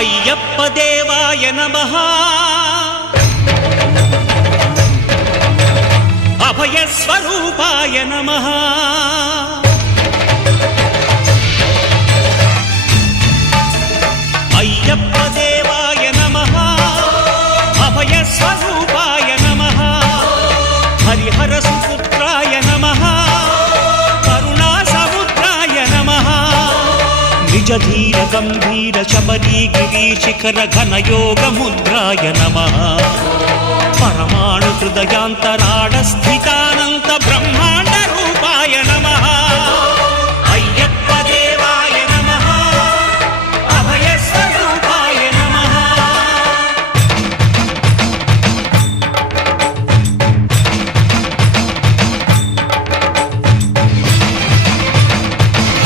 అయ్యప్ప దేవాయ నమః అభయ స్వరూపాయ నమః అయ్యప్ప దేవాయ నమః అభయ స్వరూపాయ నమః హరిహర సుపుత్రాయ నమః కరుణా సముద్రాయ నమః నిజ ధీర గంభీర శబరీ గిరి శిఖర ఘన యోగ ముద్రాయ నమః పరమాణు హృదయాంతరాళ స్థితానంత బ్రహ్మా